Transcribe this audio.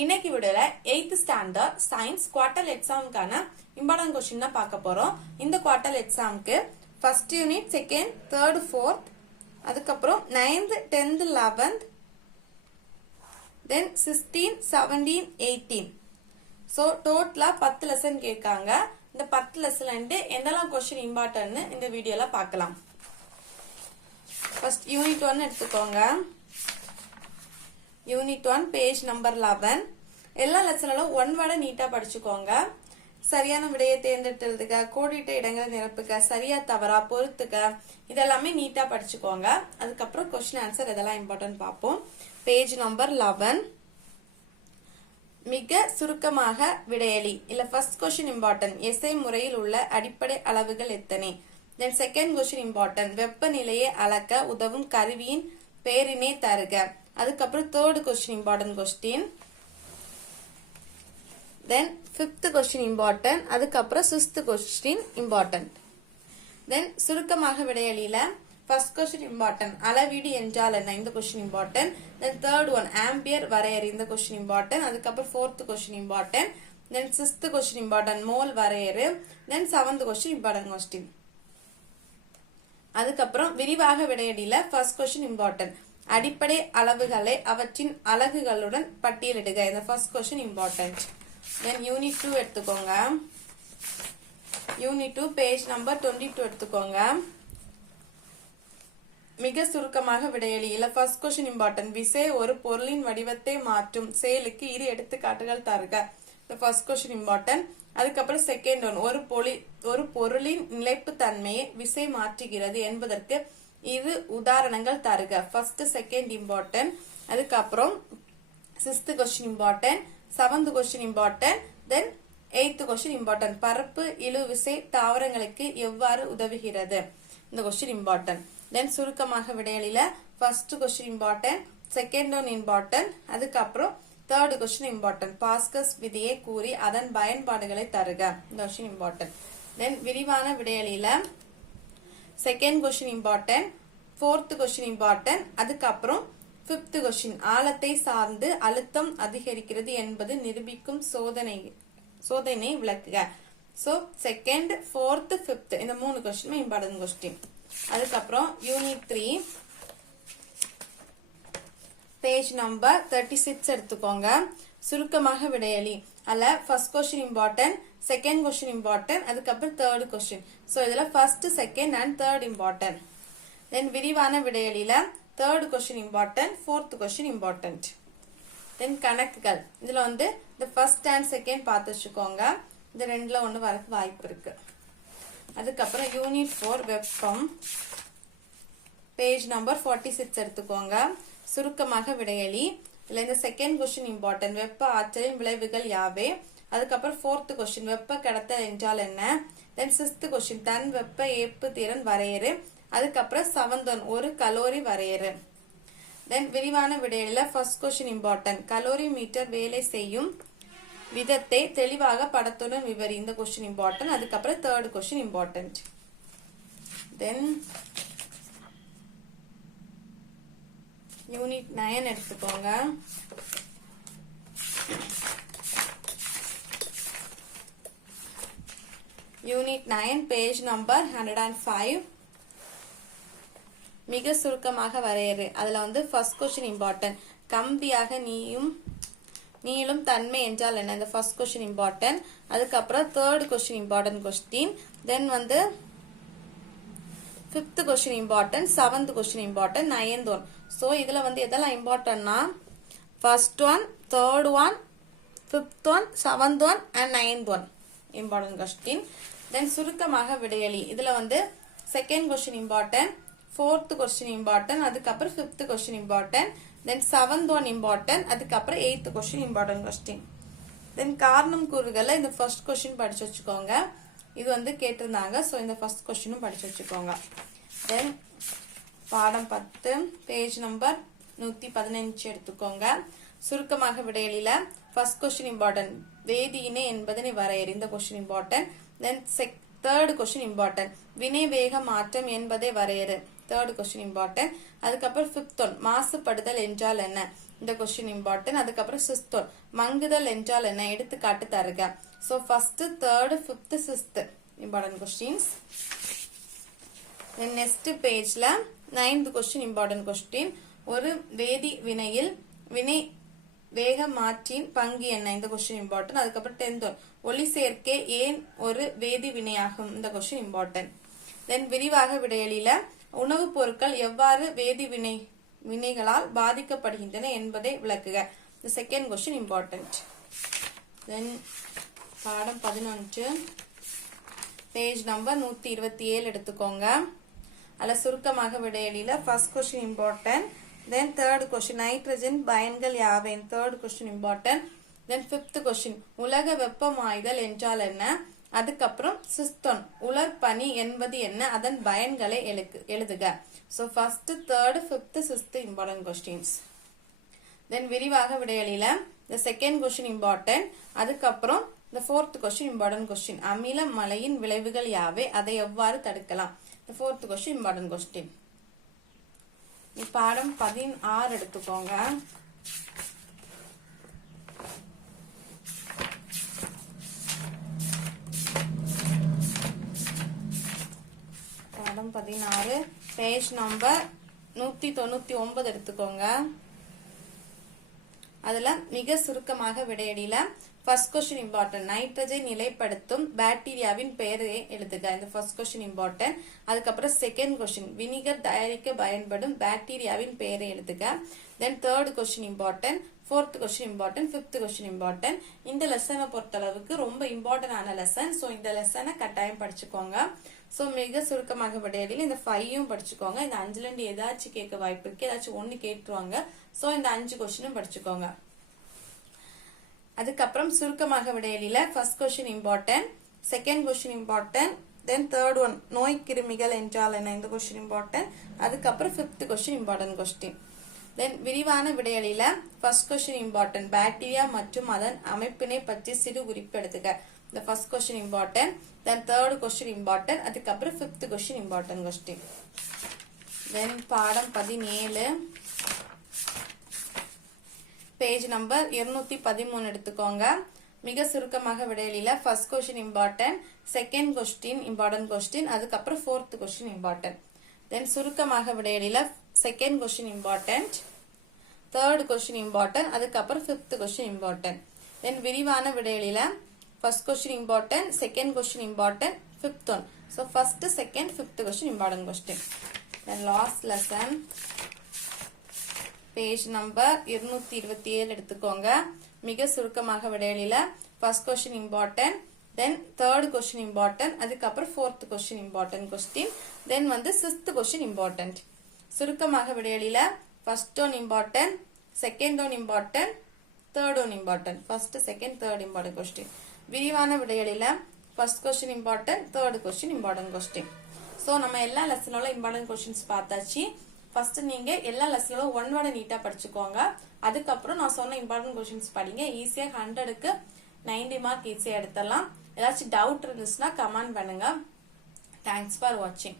இன்னைக்கு விடல 8th standard science quarter எக்ஸாமுக்கான இம்பார்ட்டன்ட் கொஸ்டின் தான் பார்க்க போறோம். இந்த குவார்டர் எக்ஸாமுக்கு first unit, second, third, fourth, அதுக்கப்புறம் 9th, 10th, 11th, தென் 16, 17, 18. ஸோ டோட்டலா 10 லெசன் கேட்காங்க. இந்த 10 லெசன்ல எந்தெல்லாம் கொஸ்டின் இம்பார்ட்டன்ட்னு இந்த வீடியோல பார்க்கலாம். ஃபர்ஸ்ட் யூனிட் 1 எடுத்துக்கோங்க. Unit 1 page number 11. எல்லா லெசனாலும் ஒன் வேர்டை நீட்டா படிச்சுக்கோங்க. சரியான விடையை தேர்ந்தெடுத்துக்க, கோடிட்ட இடங்களை நிரப்புக்க, சரியா தவறா பொறுத்துக்க, இதெல்லாமே நீட்டா படிச்சுக்கோங்க. அதுக்கப்புறம் கொஸ்டின் ஆன்சர் இதெல்லாம் இம்பார்ட்டன்ட் பார்ப்போம். Page number 11. மிக சுருக்கமாக விடையளி. இல்ல ஃபர்ஸ்ட் கொஸ்டின் இம்பார்ட்டன்ட். எஸ்ஐ முறையில் உள்ள அடிப்படை அளவுகள் எத்தனை? Then second question important. வெப்பநிலையை அளக்க உதவும் கருவியின் பெயரினை தருக. அதுக்கப்புறம் third question important question. Then fifth question important. அதுக்கப்புறம் சிக்ஸ்த் கொஸ்டின் இம்பார்ட்டன்ட். தென் சுருக்கமாக விடையளியில ஃபர்ஸ்ட் கொஸ்டின் இம்பார்ட்டன்ட். அளவீடு என்றால் என்ன? இந்த question important. Then third one ampere வரையறை. இந்த கொஸ்டின் இம்பார்ட்டன்ட். அதுக்கப்புறம் fourth question important. Then sixth question important. Mole வரையறை. Then seventh question important question. அதுக்கப்புறம் விரிவாக விடையடியில ஃபர்ஸ்ட் கொஸ்டின் இம்பார்ட்டன்ட். அடிப்படை அளவுகளை அவற்றின் அலகுகளுடன் பட்டியலிடுக. இந்த first question important. Then unit 2 எடுத்துக்கோங்க. யூனிட் 2 பேஜ் நம்பர் 22 எடுத்துக்கோங்க. மிக சுருக்கமாக விடையளி. இல்ல ஃபர்ஸ்ட் கொஸ்டின் இம்பார்ட்டன்ட். விசை ஒரு பொருளின் வடிவத்தை மாற்றும் செயலுக்கு இரு எடுத்துக்காட்டுகள் தருக. First question important. அதுக்கப்புறம் செகண்ட் ஒன். ஒரு பொருளின் நிலைப்பு தன்மையை விசை மாற்றுகிறது என்பதற்கு இரு உதாரணங்கள் தருக. First second important. அதுக்கப்புறம் sixth question important, seventh question important, then eighth question important. பரப்பு இழு விசை தாவரங்களுக்கு எவ்வாறு உதவுகிறது? இந்த கொஸ்டின் இம்பார்ட்டன்ட். தென் சுருக்கமாக விடையளில first question important, second one important, அதுக்கப்புறம் தேர்ட் கொஸ்டின் இம்பார்ட்டன்ட். பாஸ்கஸ் விதியை கூறி அதன் பயன்பாடுகளை தருக. இந்த கொஸ்டின் இம்பார்ட்டன்ட். தென் விரிவான விடையளில second question important, fourth question important, அதுக்கப்புறம் ஃபிஃப்த் கொஸ்டின். ஆழத்தை சார்ந்து அழுத்தம் அதிகரிக்கிறது என்பது நிரூபிக்கும் சோதனை விளக்குக. சோ செகண்ட், ஃபோர்த், ஃபிஃப்த் இந்த 3 கொஸ்டின் இம்பார்ட்டன்ட் கொஸ்டின். அதுக்கப்புறம் யூனிட் 3 பேஜ் நம்பர் 36 எடுத்துக்கோங்க. சுருக்கமாக விடையளி. அல்ல first question important, second question important, அதுக்கப்புறம் தேர்ட் கொஸ்டின். சோ இதுல first, second and third important. Then விரிவான விடையளில third question important, fourth question important. Then கணக்குகள். இதுல வந்து இந்த ஃபர்ஸ்ட் அண்ட் செகண்ட் பார்த்து வச்சுக்கோங்க. இந்த ரெண்டுல ஒண்ணு வரக்கு வாய்ப்பு இருக்கு. அதுக்கப்புறம் யூனிட் 4 வெப்பம் பேஜ் நம்பர் 46 எடுத்துக்கோங்க. சுருக்கமாக விடையளி. இல்ல இந்த செகண்ட் கொஸ்டின் இம்பார்ட்டன்ட். வெப்ப ஆற்றலின் விளைவுகள் யாவே? அதுக்கப்புறம் ஃபோர்த் கொஸ்டின் வெப்ப கடத்தல் என்றால் என்ன? தென் சிக்ஸ்த் கொஸ்டின் தன் வெப்ப ஏற்பு திறன் வரையறு. அதுக்கப்புறம் செவன்த் ஒன் ஒரு கலோரி வரையறு. தென் விரிவான விடையில first question important. Calorimeter வேலை செய்யும் விதத்தை தெளிவாக படத்துடன் விவரி. இந்த கொஸ்டின் இம்பார்ட்டன்ட். அதுக்கப்புறம் third question important. Then unit 9 எடுத்துக்கோங்க. Unit 9 page number 105. மிக சுருக்கமாக வரையறு. அதுல வந்து ஃபர்ஸ்ட் கொஸ்டின் இம்பார்ட்டன்ட். கம்பியாக நீளும் தன்மை என்றால் என்ன? இந்த ஃபர்ஸ்ட் கொஸ்டின் இம்பார்ட்டன்ட். அதுக்கப்புறம் third question important question. Then வந்து fifth question important, seventh question important, ninth one. So இதுல வந்து எதெல்லாம் இம்பார்ட்டன்ட்னா first one, third one, fifth one, seventh one and ninth one important question. Then சுருக்கமாக விடையளி. இதுல வந்து second question important, fourth question important, அதுக்கப்புறம் fifth question important, then seventh one important, அதுக்கப்புறம் eighth question important question. Then காரணம் கூறுகளை இந்த first question படிச்சு வச்சுக்கோங்க. இது வந்து கேட்டிருந்தாங்க. ஸோ இந்த ஃபர்ஸ்ட் கொஸ்டினும் படிச்சு வச்சுக்கோங்க. தென் பாடம் 10 பேஜ் நம்பர் 115 எடுத்துக்கோங்க. சுருக்கமாக விடையளில ஃபர்ஸ்ட் கொஸ்டின் இம்பார்ட்டன்ட். வேதியினை என்பதனை வரையறு. இந்த question important. Then third question important. வினை வேக மாற்றம் என்பதை வரையறு. Third question important. அதுக்கப்புறம் ஃபிஃப்த் ஒன் மாசுபடுதல் என்றால் என்ன? இந்த கொஸ்டின் இம்பார்ட்டன்ட். அதுக்கப்புறம் சிக்ஸ்த் ஒன், மங்குதல் என்றால் என்ன, எடுத்துக்காட்டு தருக. So first, third, fifth, sixth important questions. Next பேஜ்ல 9th கொஸ்டின் இம்பார்ட்டன்ட் கொஸ்டின். ஒரு வேதி வினையில் வினை வேக மாற்றின் பங்கு என்ன, இந்த கொஸ்டின் இம்பார்ட்டன்ட். அதுக்கப்புறம் 10th ஒன், ஒளி சேர்க்கை ஏன் ஒரு வேதி வினையாகும், இந்த கொஸ்டின் இம்பார்ட்டன்ட். தென் விரிவாக விடையளில உணவுப் பொருட்கள் எவ்வாறு வேதி வினைகளால் பாதிக்கப்படுகின்றன என்பதை விளக்குக, இந்த செகண்ட் கொஸ்டின் இம்பார்ட்டன்ட். தென் பாடம் 11 பேஜ் நம்பர் 127 எடுத்துக்கோங்க. அல்ல சுருக்கமாக விடையளில first question important. Then third question, nitrogen பயன்கள் யாவை, third question important. Then fifth question, உலக வெப்பமாய்தல் என்றால் என்ன. அதுக்கப்புறம் சிக்ஸ்த் ஒன், உலர்பனி என்பது என்ன, அதன் பயன்களை எழுதுக. So first, third, fifth, sixth important questions. Then விரிவாக விடையளில இந்த செகண்ட் கொஸ்டின் இம்பார்ட்டன்ட். அதுக்கப்புறம் இந்த ஃபோர்த் கொஸ்டின் இம்பார்ட்டன்ட் கொஸ்டின், அமில மழையின் விளைவுகள் யாவை, அதை எவ்வாறு தடுக்கலாம், இந்த ஃபோர்த் கொஸ்டின் இம்பார்ட்டன்ட் கொஸ்டின். பாடம் 16 எடுத்துக்கோங்க. பாடம் 16 பேஜ் நம்பர் 199 எடுத்துக்கோங்க. அதுல மிக சுருக்கமாக விடையடியில ஃபர்ஸ்ட் கொஸ்டின் இம்பார்ட்டன்ட், நைட்ரஜன் நிலைப்படுத்தும் பாக்டீரியாவின் பெயரை எழுதுக, இந்த ஃபர்ஸ்ட் கொஸ்டின் இம்பார்ட்டன்ட். அதுக்கப்புறம் செகண்ட் கொஸ்டின், வினிகர் தயாரிக்க பயன்படும் பாக்டீரியாவின் பெயரை எழுதுக. தென் third question important, fourth question important, fifth question important. இந்த லெசனை பொறுத்தளவுக்கு ரொம்ப இம்பார்ட்டன்ட் ஆன லெசன். ஸோ இந்த லெசனை கட்டாயம் படிச்சுக்கோங்க. ஸோ மிக சுருக்கமாக விடையடியில் இந்த 5யும் படிச்சுக்கோங்க. இந்த 5ல இருந்து ஏதாச்சும் கேட்க வாய்ப்பு இருக்கு, ஏதாச்சும் ஒன்னு கேட்டுருவாங்க. ஸோ இந்த 5 கொஸ்டினும் படிச்சுக்கோங்க. அதுக்கப்புறம் சுருக்கமாக விடையலில first question important, second question important. Then third one, நோய் கிருமிகள் என்றால் என்ன, இந்த கொஸ்டின் இம்பார்ட்டன்ட். அதுக்கப்புறம் fifth question important question. Then விரிவான விடையலில ஃபர்ஸ்ட் கொஸ்டின் இம்பார்ட்டன்ட், பாக்டீரியா மற்றும் அதன் அமைப்பினை பற்றி சிறு குறிப்பு எடுத்துக்க, இந்த first question important. Then third question important. அதுக்கப்புறம் fifth question important question. Then பாடம் 17 பேஜ் நம்பர் 213 எடுத்துக்கோங்க. மிக சுருக்கமாக விடையலில first question important, second question important question. அதுக்கப்புறம் ஃபோர்த் கொஸ்டின் இம்பார்ட்டன்ட். தென் சுருக்கமாக விடையலில second question important, third question important. அதுக்கப்புறம் ஃபிஃப்த் கொஸ்டின் இம்பார்ட்டன்ட். தென் விரிவான விடையலில first question important, second question important, fifth one. So first, second, fifth question important question. Then last lesson page number 227 எடுத்துக்கோங்க. மிக சுருக்கமாக விடையலில first question important, then third question important. அதுக்கப்புறம் fourth question important question. Then sixth question important. சுருக்கமாக விடையலில first one important, second one important, third one important. First, second, third important question. விரிவான விடையலில first question important, third question important question. So நம்ம எல்லா லெசனோட important questions பார்த்தாச்சு. First நீங்க எல்லா லெசனோட 1 வேர்டை நீட்டா படிச்சுக்கோங்க. அதுக்கப்புறம் நான் சொன்ன இம்பார்ட்டன்ட் கொஸ்டின்ஸ் படிங்க. ஈஸியா 100க்கு 90 மார்க் ஈஸியா எடுத்துடலாம். ஏதாச்சும் டவுட் இருந்துச்சுன்னா கமெண்ட் பண்ணுங்க. தேங்க்ஸ் ஃபார் வாட்சிங்.